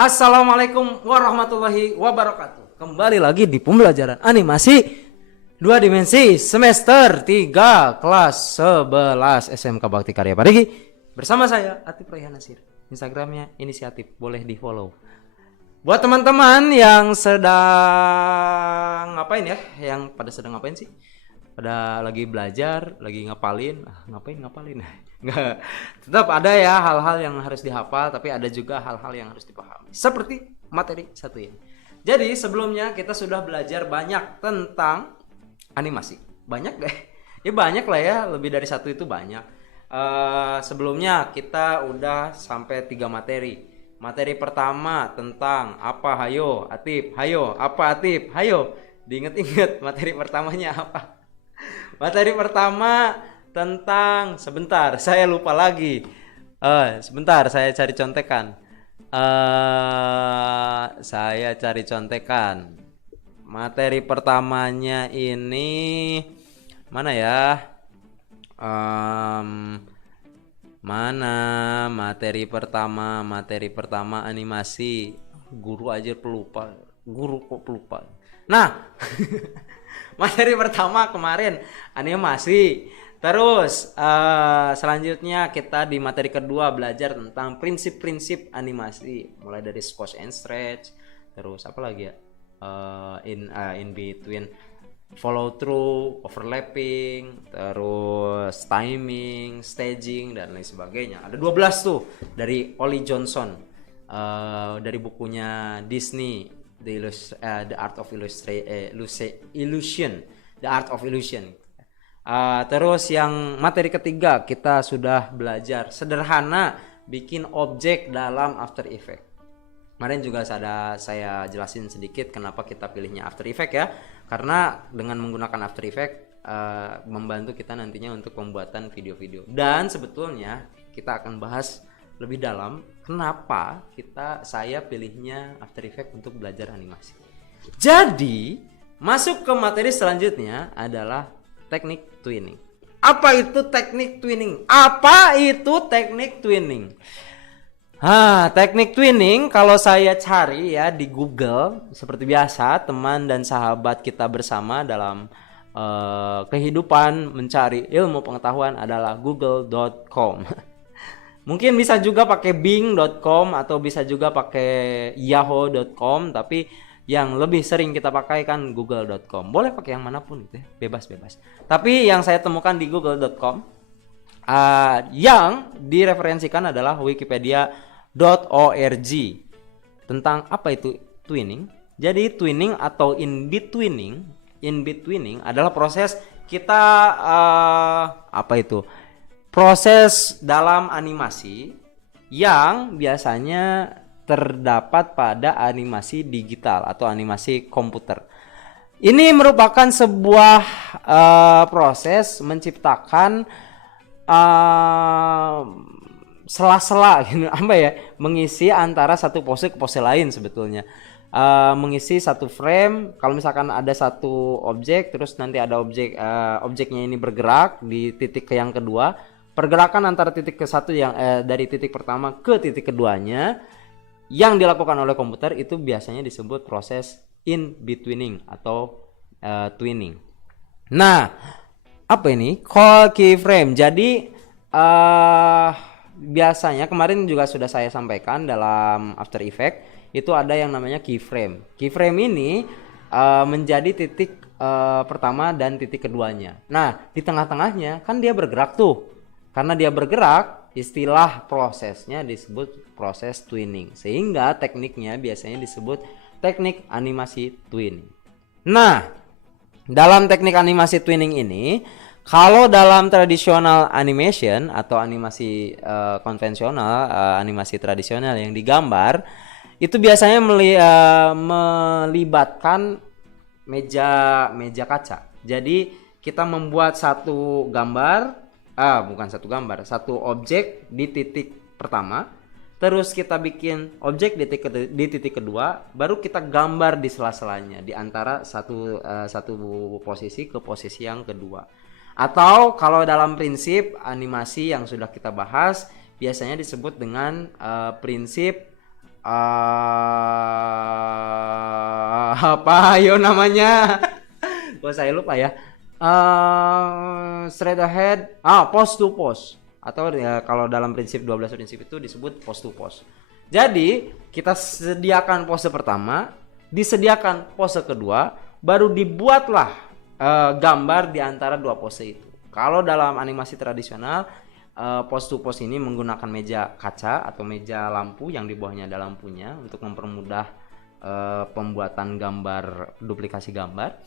Assalamualaikum warahmatullahi wabarakatuh. Kembali lagi di pembelajaran animasi 2 dimensi semester 3 kelas 11 SMK Bakti Karya Parigi. Bersama saya Atif Rayhan Nasir. Instagramnya inisiatif, boleh di follow. Buat teman-teman yang sedang ngapain ya? Yang pada sedang ngapain sih? Pada lagi belajar, lagi ngapalin. Ngapalin? Enggak. Tetap ada ya hal-hal yang harus dihafal, tapi ada juga hal-hal yang harus dipahami. Seperti materi satu ini. Jadi sebelumnya kita sudah belajar banyak tentang animasi. Banyak deh. Ya banyak lah ya, lebih dari satu itu banyak. Sebelumnya kita udah sampai 3 materi. Materi pertama tentang apa? Hayo, Atif. Hayo, apa Atif? Hayo. Diinget-inget materi pertamanya apa? Materi pertama tentang sebentar, saya lupa lagi. Sebentar, saya cari contekan. Materi pertamanya ini mana ya? Mana materi pertama? Materi pertama animasi. Guru aja pelupa. Guru kok pelupa. Nah, materi pertama kemarin animasi. Terus selanjutnya kita di materi kedua belajar tentang prinsip-prinsip animasi, mulai dari squash and stretch, terus apa lagi ya, in between, follow through, overlapping, terus timing, staging dan lain sebagainya. Ada 12 tuh dari Ollie Johnson, dari bukunya Disney, The Art of Illusion. Terus yang materi ketiga kita sudah belajar sederhana bikin objek dalam After Effects. Kemarin juga saya jelasin sedikit kenapa kita pilihnya After Effects ya. Karena dengan menggunakan After Effects membantu kita nantinya untuk pembuatan video-video. Dan sebetulnya kita akan bahas lebih dalam kenapa saya pilihnya After Effects untuk belajar animasi. Jadi masuk ke materi selanjutnya adalah teknik twinning. Apa itu teknik twinning? Teknik twinning kalau saya cari ya di Google, seperti biasa teman dan sahabat kita bersama dalam kehidupan mencari ilmu pengetahuan adalah google.com. Mungkin bisa juga pakai bing.com atau bisa juga pakai yahoo.com, tapi yang lebih sering kita pakai kan google.com. Boleh pakai yang manapun gitu ya, bebas-bebas. Tapi yang saya temukan di google.com yang direferensikan adalah wikipedia.org tentang apa itu twinning. Jadi twinning atau in-betweening adalah proses kita proses dalam animasi yang biasanya terdapat pada animasi digital atau animasi komputer. Ini merupakan sebuah proses menciptakan sela-sela gitu, mengisi antara satu pose ke pose lain sebetulnya. Mengisi satu frame, kalau misalkan ada satu objek, terus nanti ada objeknya ini bergerak di titik ke yang kedua, pergerakan antara titik ke satu yang dari titik pertama ke titik keduanya yang dilakukan oleh komputer itu biasanya disebut proses in-betweening atau twinning. Nah, apa ini? Call keyframe. Jadi biasanya kemarin juga sudah saya sampaikan dalam After Effects itu ada yang namanya keyframe. Keyframe ini menjadi titik pertama dan titik keduanya. Nah, di tengah-tengahnya kan dia bergerak tuh. Karena dia bergerak, istilah prosesnya disebut proses twinning. Sehingga tekniknya biasanya disebut teknik animasi twinning. Nah, dalam teknik animasi twinning ini, kalau dalam tradisional animation atau animasi konvensional, animasi tradisional yang digambar, itu biasanya melibatkan meja kaca. Jadi kita membuat satu objek di titik pertama, terus kita bikin objek di titik kedua, baru kita gambar di sela-selanya di antara satu posisi ke posisi yang kedua. Atau kalau dalam prinsip animasi yang sudah kita bahas, biasanya disebut dengan prinsip apa ayo namanya? Kok saya lupa ya. Straight ahead, post to post, atau ya, kalau dalam prinsip 12 prinsip itu disebut post to post. Jadi kita sediakan pose pertama, disediakan pose kedua, baru dibuatlah gambar di antara dua pose itu. Kalau dalam animasi tradisional, post to post ini menggunakan meja kaca atau meja lampu yang di bawahnya ada lampunya untuk mempermudah pembuatan gambar, duplikasi gambar.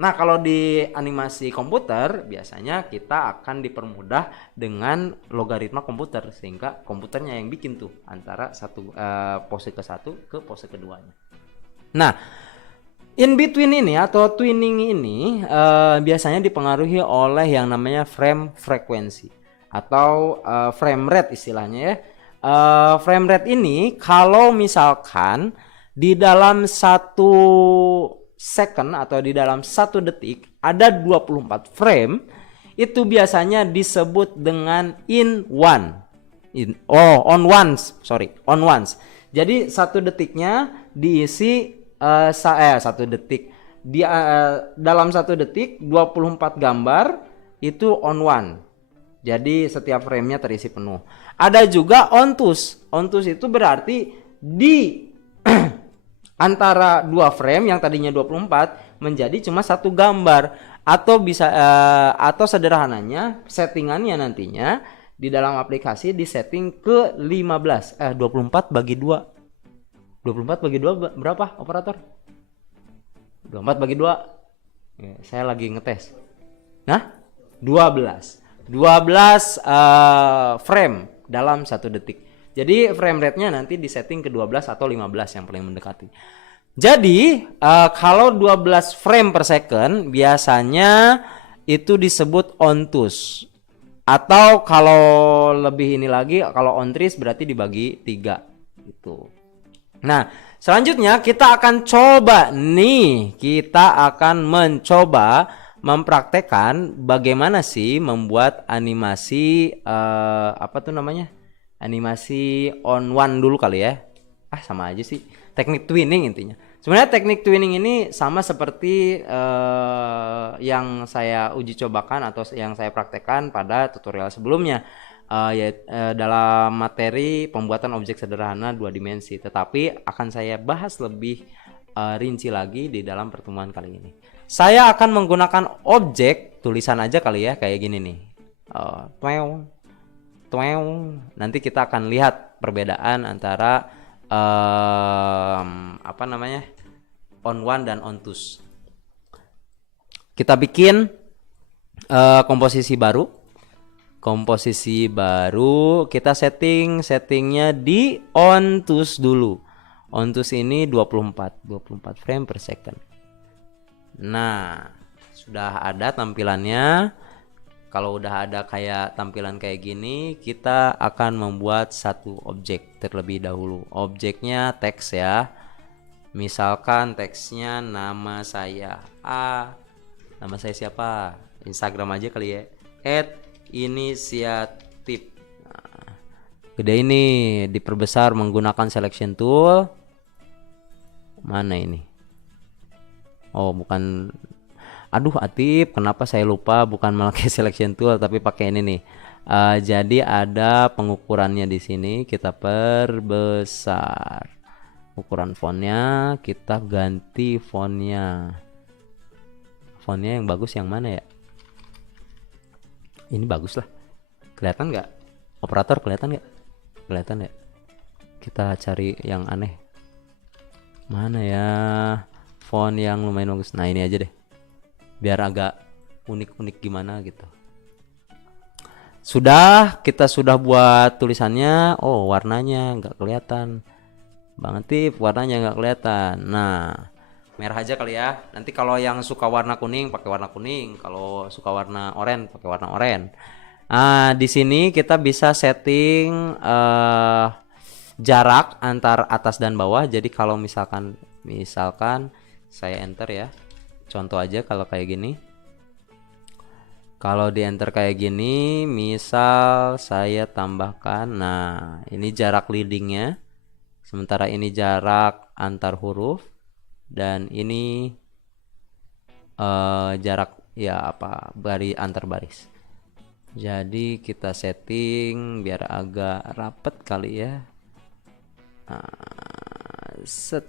Nah, kalau di animasi komputer biasanya kita akan dipermudah dengan logaritma komputer, sehingga komputernya yang bikin tuh antara satu pose ke satu ke pose keduanya. Nah, in between ini atau twinning ini biasanya dipengaruhi oleh yang namanya frame frequency atau frame rate istilahnya ya. Frame rate ini kalau misalkan di dalam 1 second atau di dalam 1 detik ada 24 frame, itu biasanya disebut dengan on once. Jadi 1 detiknya diisi 1 detik dalam 1 detik 24 gambar itu on one. Jadi setiap framenya terisi penuh. Ada juga ontus. Ontus itu berarti di antara 2 frame yang tadinya 24 menjadi cuma 1 gambar, atau bisa atau sederhananya settingannya nantinya di dalam aplikasi disetting ke 24 bagi 2. 24 bagi 2 berapa operator? 24 bagi 2. Ya, saya lagi ngetes. Nah, 12 frame dalam 1 detik. Jadi frame rate-nya nanti disetting ke 12 atau 15 yang paling mendekati. Jadi kalau 12 frame per second biasanya itu disebut ontus. Atau kalau lebih ini lagi, kalau ontris berarti dibagi 3 gitu. Nah, selanjutnya kita akan mencoba mempraktekkan bagaimana sih membuat animasi animasi on one dulu kali ya. Sama aja sih. Teknik twinning intinya. Sebenarnya teknik twinning ini sama seperti yang saya uji cobakan atau yang saya praktekkan pada tutorial sebelumnya, dalam materi pembuatan objek sederhana 2 dimensi. Tetapi akan saya bahas lebih rinci lagi di dalam pertemuan kali ini. Saya akan menggunakan objek tulisan aja kali ya, kayak gini nih. Nanti kita akan lihat perbedaan antara on one dan ontus. Kita bikin komposisi baru. Kita settingnya di ontus dulu. Ontus ini 24 frame per second. Nah, sudah ada tampilannya. Kalau udah ada kayak tampilan kayak gini, kita akan membuat 1 objek terlebih dahulu. Objeknya teks ya. Misalkan teksnya nama saya Nama saya siapa? Instagram aja kali ya. @inisiatif. Nah, gede ini diperbesar menggunakan selection tool. Mana ini? Oh, bukan. Aduh, Atif, kenapa saya lupa bukan memakai selection tool tapi pakai ini nih. Jadi ada pengukurannya di sini, kita perbesar. Ukuran fontnya, kita ganti fontnya. Fontnya yang bagus yang mana ya? Ini bagus lah. Kelihatan nggak? Operator kelihatan nggak? Kelihatan ya? Kita cari yang aneh. Mana ya? Font yang lumayan bagus. Nah, ini aja deh. Biar agak unik-unik gimana gitu. Kita sudah buat tulisannya. Oh, warnanya nggak kelihatan. Bang Atif, warnanya nggak kelihatan. Nah, merah aja kali ya. Nanti kalau yang suka warna kuning pakai warna kuning. Kalau suka warna oranye pakai warna oranye. Di sini kita bisa setting jarak antar atas dan bawah. Jadi kalau misalkan saya enter ya. Contoh aja kalau kayak gini. Kalau di enter kayak gini, misal saya tambahkan, nah ini jarak leadingnya Sementara ini jarak antar huruf dan ini jarak ya apa antar baris. Jadi kita setting biar agak rapet kali ya. Set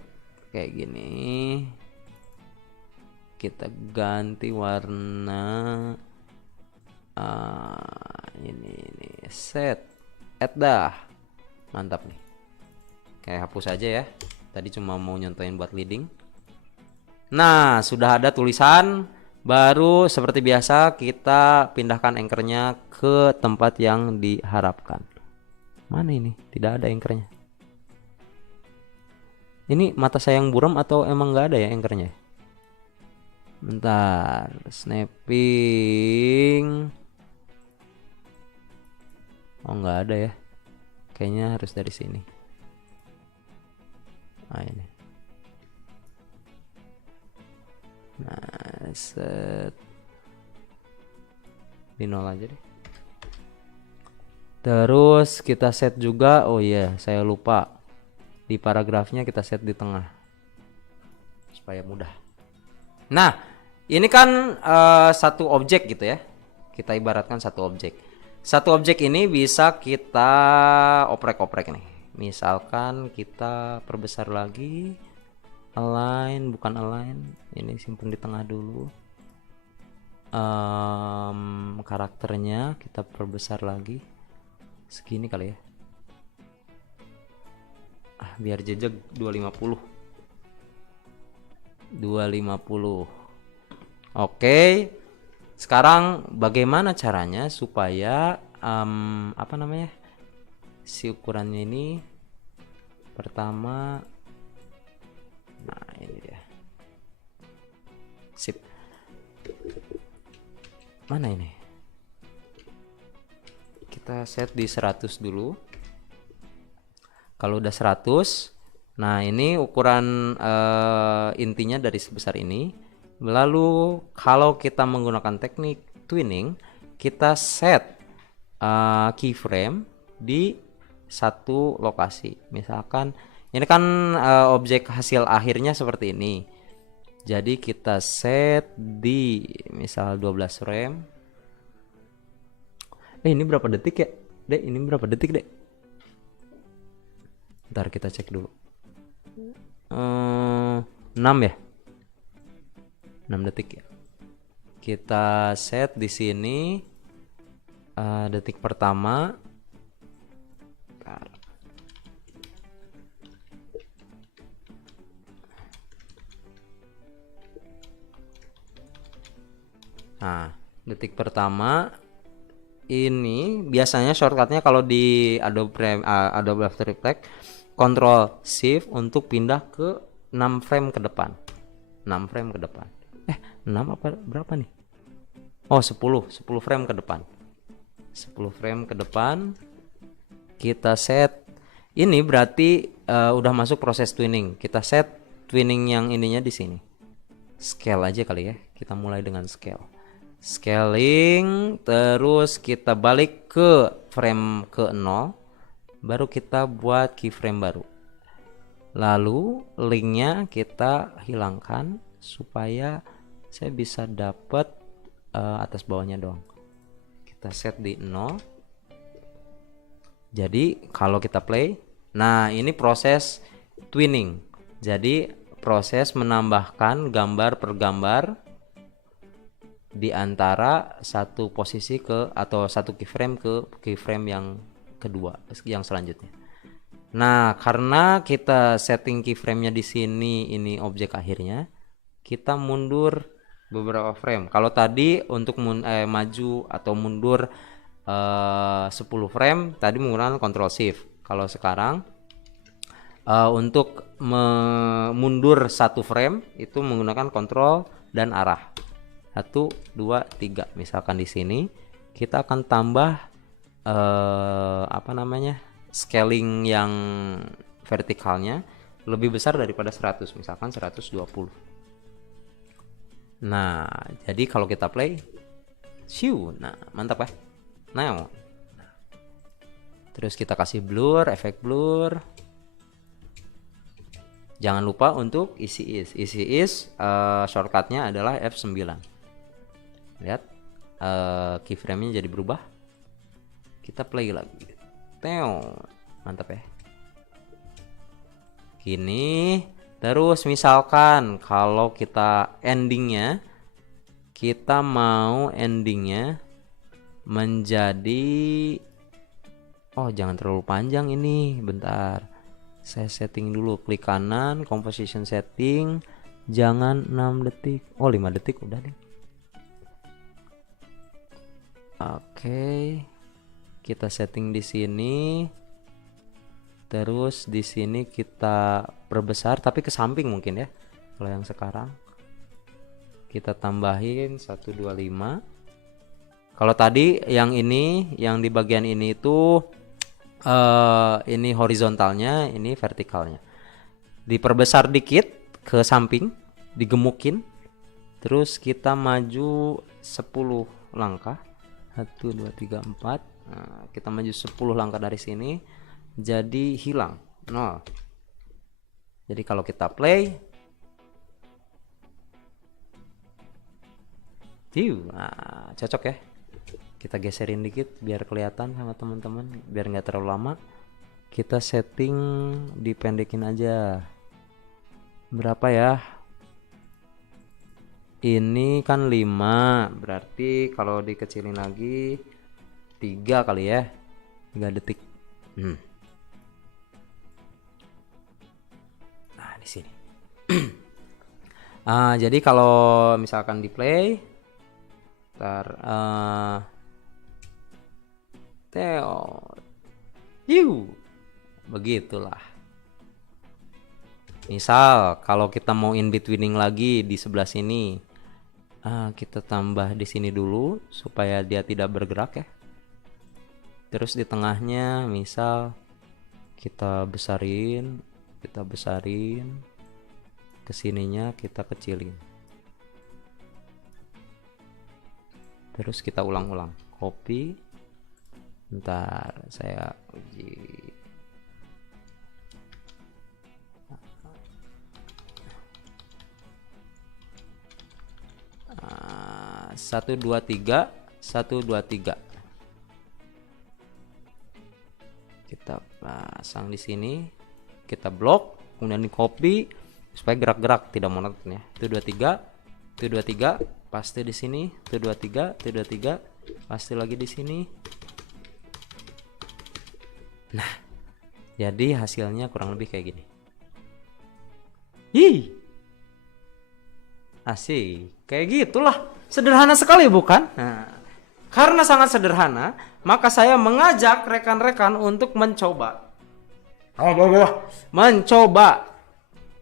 kayak gini. Kita ganti warna. Ini set add dah. Mantap nih. Kayak hapus aja ya. Tadi cuma mau nyontoin buat leading. Nah, sudah ada tulisan. Baru seperti biasa kita pindahkan anchornya ke tempat yang diharapkan. Mana ini? Tidak ada anchornya. Ini mata saya yang buram atau emang nggak ada ya anchornya? Bentar, snapping. Oh, nggak ada ya. Kayaknya harus dari sini. Nah, ini. Nah, set di nol aja deh. Terus kita set juga, oh iya, saya lupa. Di paragrafnya kita set di tengah. Supaya mudah. Nah, ini kan satu objek gitu ya. Kita ibaratkan satu objek. Satu objek ini bisa kita oprek-oprek nih. Misalkan kita perbesar lagi. Align, bukan align. Ini simpen di tengah dulu. Karakternya kita perbesar lagi. Segini kali ya. Biar jejak 250. Oke. Sekarang bagaimana caranya supaya apa namanya? Si ukurannya ini pertama. Nah, ini dia. Sip. Mana ini? Kita set di 100 dulu. Kalau udah 100, nah ini ukuran intinya dari sebesar ini. Lalu kalau kita menggunakan teknik twinning, kita set keyframe di satu lokasi. Misalkan ini kan objek hasil akhirnya seperti ini. Jadi kita set di misal 12 frame. Ini berapa detik ya? Dek, ini berapa detik, Dek? Ntar kita cek dulu. 6 ya? 6 detik ya. Kita set di sini detik pertama. Nah, detik pertama ini biasanya shortcutnya kalau di Adobe After Effects Ctrl Shift untuk pindah ke 6 frame ke depan. 6 frame ke depan. 6 apa berapa nih? Oh, 10 frame ke depan. 10 frame ke depan. Kita set. Ini berarti udah masuk proses twinning. Kita set twinning yang ininya di sini. Scale aja kali ya. Kita mulai dengan scale. Scaling, terus kita balik ke frame ke 0, baru kita buat keyframe baru. Lalu linknya kita hilangkan supaya saya bisa dapat atas bawahnya doang. Kita set di 0. Jadi kalau kita play, nah ini proses twinning. Jadi proses menambahkan gambar per gambar di antara satu posisi ke atau satu keyframe ke keyframe yang kedua, yang selanjutnya. Nah, karena kita setting keyframe-nya di sini, ini objek akhirnya, kita mundur beberapa frame. Kalau tadi untuk maju atau mundur 10 frame, tadi menggunakan Ctrl Shift. Kalau sekarang untuk mundur satu frame itu menggunakan Ctrl dan arah. 1, 2, 3. Misalkan di sini kita akan tambah scaling yang vertikalnya lebih besar daripada 100, misalkan 120. Nah, jadi kalau kita play, nah mantap ya. Nah, terus kita kasih blur, efek blur. Jangan lupa untuk isi is shortcutnya adalah F9. Lihat keyframe-nya jadi berubah. Kita play lagi. Teo, mantap ya. Gini, terus misalkan kalau kita mau endingnya menjadi, oh jangan terlalu panjang ini, bentar. Saya setting dulu, klik kanan, composition setting, jangan 6 detik, oh 5 detik udah deh. Oke, kita setting di sini. Terus di sini kita perbesar tapi ke samping mungkin ya. Kalau yang sekarang kita tambahin 125. Kalau tadi yang ini, yang di bagian ini itu ini horizontalnya, ini vertikalnya. Diperbesar dikit ke samping, digemukin. Terus kita maju 10 langkah. 1 2 3 4. Nah, kita maju 10 langkah dari sini. Jadi hilang 0. Jadi kalau kita play, nah, cocok ya. Kita geserin dikit biar kelihatan sama teman-teman, biar nggak terlalu lama. Kita setting dipendekin aja. Berapa ya? Ini kan 5, berarti kalau dikecilin lagi 3 kali ya. 3 detik. Di sini. Jadi kalau misalkan di play, begitulah. Misal kalau kita mau in betweening lagi di sebelah sini, kita tambah di sini dulu supaya dia tidak bergerak ya. Terus di tengahnya misal kita besarin, kesininya kita kecilin, terus kita ulang-ulang, copy. Bentar, saya uji. Satu dua tiga. Kita pasang di sini. Kita blok, kemudian di copy supaya gerak-gerak tidak monoton ya. 123, paste di sini, 123, paste lagi di sini. Nah, jadi hasilnya kurang lebih kayak gini. Asik, kayak gitulah. Sederhana sekali bukan? Nah, karena sangat sederhana, maka saya mengajak rekan-rekan untuk mencoba.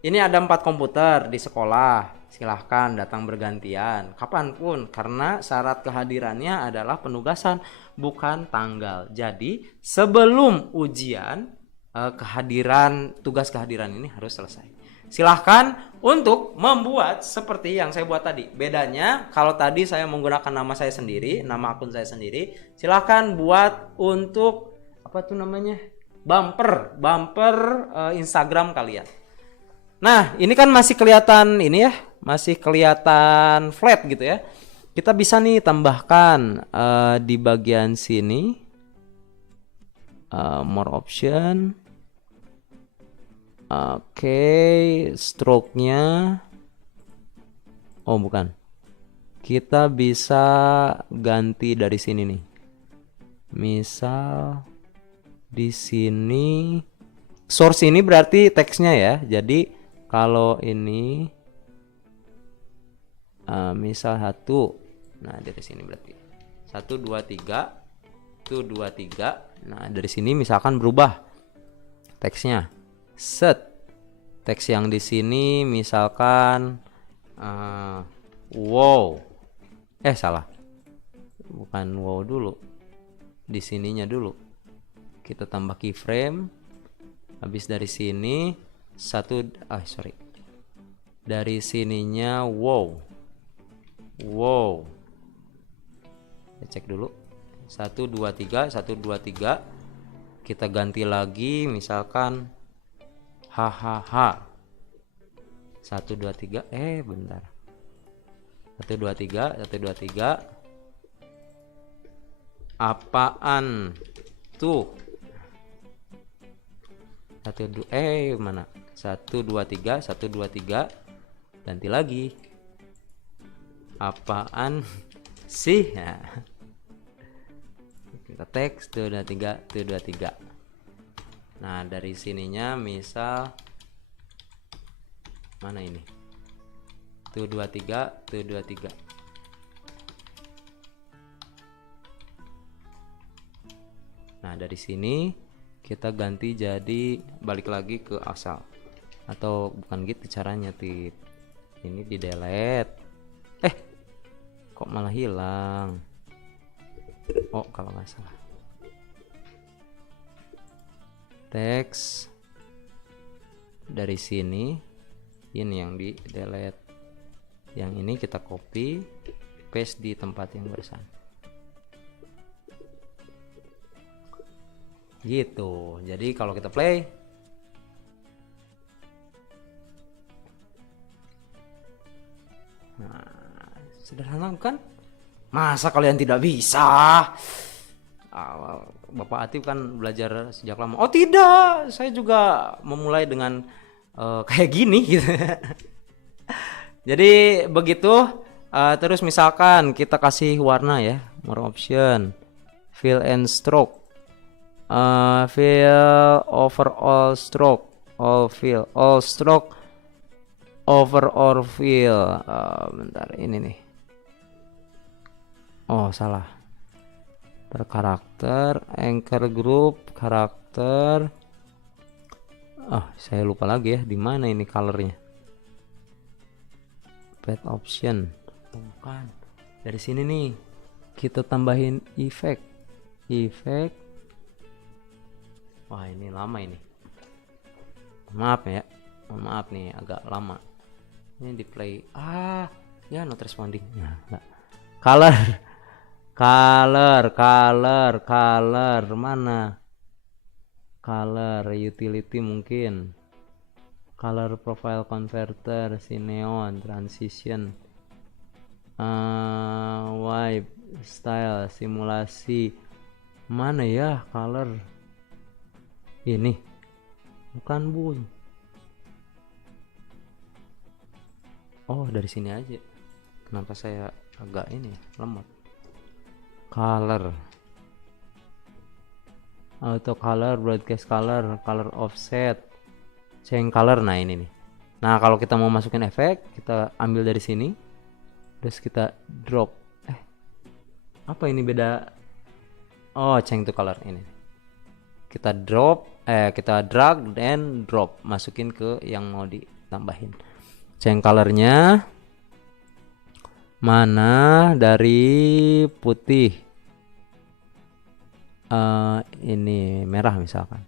Ini ada 4 komputer di sekolah. Silahkan datang bergantian kapanpun, karena syarat kehadirannya adalah penugasan, bukan tanggal. Jadi sebelum ujian, tugas kehadiran ini harus selesai. Silahkan untuk membuat seperti yang saya buat tadi. Bedanya kalau tadi saya menggunakan nama saya sendiri, nama akun saya sendiri, silahkan buat untuk apa tuh namanya, bumper Instagram kalian. Nah, ini kan masih kelihatan ini ya, masih kelihatan flat gitu ya. Kita bisa nih tambahkan di bagian sini more option. Oke, stroke-nya. Oh, bukan. Kita bisa ganti dari sini nih. Misal di sini source ini berarti teksnya ya. Jadi kalau ini misal 1, nah dari sini berarti 1 2 3 1 2 3. Nah dari sini misalkan berubah teksnya, set teks yang di sini misalkan wow, salah, bukan wow dulu, di sininya dulu kita tambah keyframe. Habis dari sini dari sininya wow. Kita cek dulu 1 2 3 kita ganti lagi misalkan hahaha. 1 2 3 bentar. 1 2 3 1 2 3. Apaan tuh? 1 2 mana? 1 2 3 1 2 3. Ganti lagi. Apaan sih? Nah. Kita teks 1 2 3 1 2 3. Nah, dari sininya misal mana ini? 1 2 3 1 2 3. Nah, dari sini kita ganti jadi balik lagi ke asal. Atau bukan gitu caranya, Tip. Ini di delete. Kok malah hilang? Oh, kalau nggak salah. Teks dari sini, ini yang di delete. Yang ini kita copy, paste di tempat yang barusan. Gitu. Jadi kalau kita play, nah, sederhana kan? Masa kalian tidak bisa? Bapak Atif kan belajar sejak lama. Oh tidak, saya juga memulai dengan kayak gini gitu. Jadi begitu. Terus misalkan kita kasih warna ya, more option, fill and stroke, fill overall stroke, all fill, all stroke, overall fill. Bentar, ini nih. Oh salah. Per karakter, anchor group, karakter. Saya lupa lagi ya, di mana ini colornya. Pet option. Bukan. Dari sini nih. Kita tambahin efek. Efek. Wah, ini lama ini. Maaf ya. Maaf nih, agak lama. Ini di play. Ya not responding. Nah, enggak. Color. Color mana? Color utility mungkin. Color profile converter, neon, transition, wipe, style, simulasi. Mana ya color? Ini bukan bun. Oh, dari sini aja. Kenapa saya agak ini lemot? Color, auto color, broadcast color, color offset, change color. Nah ini nih. Nah kalau kita mau masukin efek, kita ambil dari sini, terus kita drop. Apa ini beda? Oh, change to color ini. Kita drop, kita drag dan drop, masukin ke yang mau ditambahin. Change colornya mana? Dari putih, ini merah misalkan.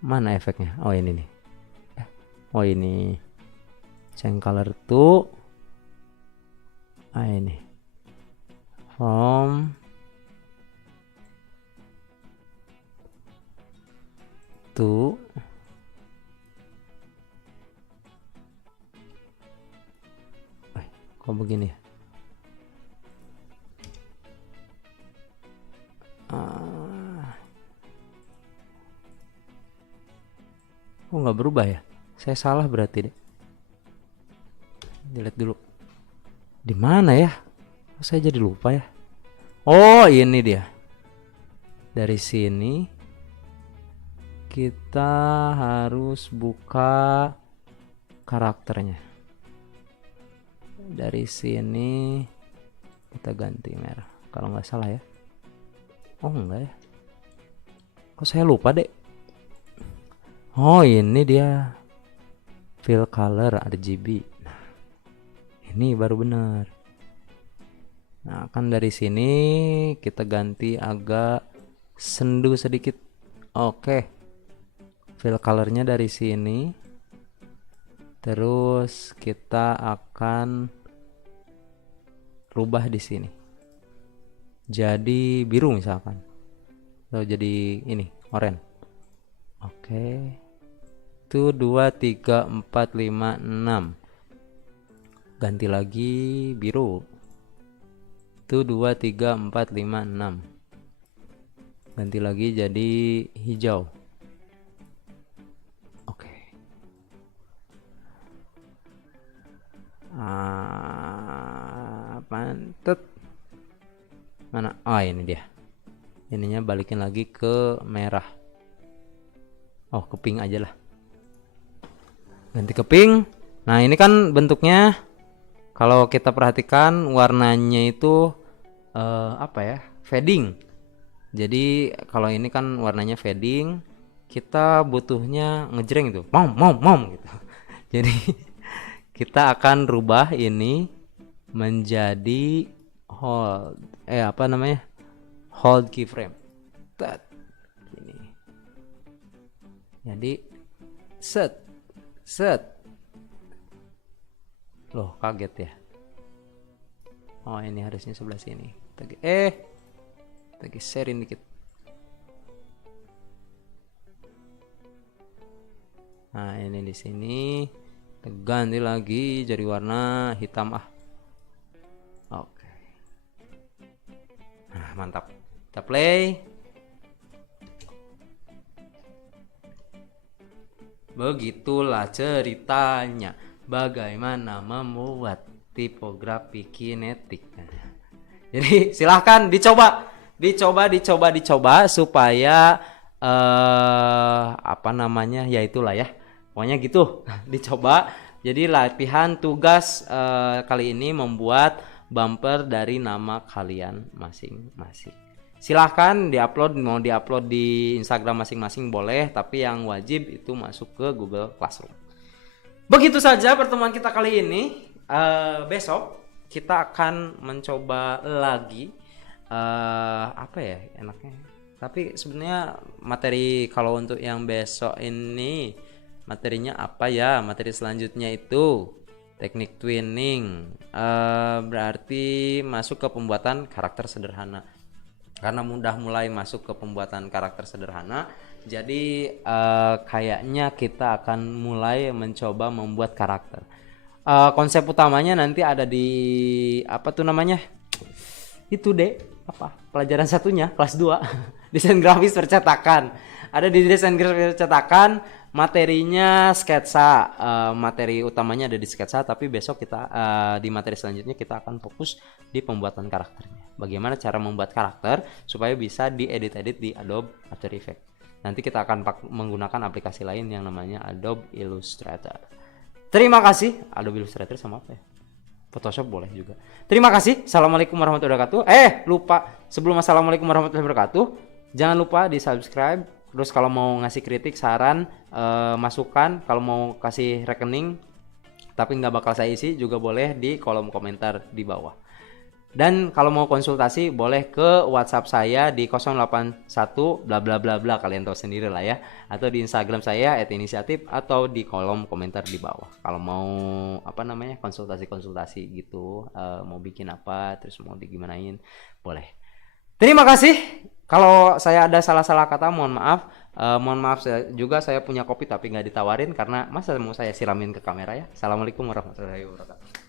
Mana efeknya? Oh ini nih. Oh ini. Change color to. Ini. From to. Kok begini ya? Kok nggak berubah ya? Saya salah berarti deh. Dilihat dulu. Di mana ya? Kok saya jadi lupa ya? Oh ini dia. Dari sini kita harus buka karakternya. Dari sini kita ganti merah kalau nggak salah ya. Oh enggak ya, kok saya lupa deh. Oh ini dia, fill color RGB. Nah, ini baru benar. Nah kan dari sini kita ganti agak sendu sedikit. Oke, fill colornya dari sini. Terus kita akan rubah di sini jadi biru misalkan, atau jadi ini oranye. Oke, 1 2 3 4 5 6. Ganti lagi biru. 1 2 3 4 5 6. Ganti lagi jadi hijau. Oke. Pantut. Mana? Oh, ini dia. Ininya balikin lagi ke merah. Oh, ke pink aja lah. Ganti ke pink. Nah, ini kan bentuknya kalau kita perhatikan warnanya itu apa ya? Fading. Jadi kalau ini kan warnanya fading, kita butuhnya ngejreng itu. Mom gitu. Jadi kita akan rubah ini menjadi hold hold keyframe. Ini. Jadi set. Loh, kaget ya. Oh, ini harusnya sebelah sini. Kita geserin dikit. Nah, ini di sini. Ganti lagi jadi warna hitam Oke. Nah, mantap. Kita play. Begitulah ceritanya bagaimana membuat tipografi kinetik. Jadi silahkan dicoba supaya ya itulah ya. Pokoknya gitu. Dicoba. Jadi latihan tugas kali ini membuat bumper dari nama kalian masing-masing. Silahkan diupload, mau diupload di Instagram masing-masing boleh, tapi yang wajib itu masuk ke Google Classroom. Begitu saja pertemuan kita kali ini. Besok kita akan mencoba lagi apa ya enaknya. Tapi sebenarnya materi kalau untuk yang besok ini materinya apa ya? Materi selanjutnya itu teknik twinning. Berarti masuk ke pembuatan karakter sederhana. Karena mudah mulai masuk ke pembuatan karakter sederhana, jadi kayaknya kita akan mulai mencoba membuat karakter. Konsep utamanya nanti ada di apa tuh namanya? Itu deh, apa? Pelajaran satunya kelas 2 desain grafis percetakan. Ada di desain grafis percetakan, materinya sketsa. Materi utamanya ada di sketsa, tapi besok kita di materi selanjutnya kita akan fokus di pembuatan karakternya. Bagaimana cara membuat karakter supaya bisa diedit-edit di Adobe After Effects. Nanti kita akan menggunakan aplikasi lain yang namanya Adobe Illustrator. Terima kasih. Adobe Illustrator sama apa ya? Photoshop boleh juga. Terima kasih. Assalamualaikum warahmatullahi wabarakatuh. Lupa. Sebelum assalamualaikum warahmatullahi wabarakatuh, jangan lupa di subscribe. Terus kalau mau ngasih kritik, saran, masukan, kalau mau kasih rekening tapi nggak bakal saya isi juga boleh di kolom komentar di bawah. Dan kalau mau konsultasi boleh ke WhatsApp saya di 081 bla bla bla bla, kalian tahu sendiri lah ya, atau di Instagram saya @inisiatif atau di kolom komentar di bawah. Kalau mau konsultasi gitu, mau bikin apa, terus mau digimanain, boleh. Terima kasih. Kalau saya ada salah-salah kata mohon maaf. Juga saya punya kopi tapi nggak ditawarin karena masa mau saya siramin ke kamera ya. Assalamualaikum warahmatullahi wabarakatuh.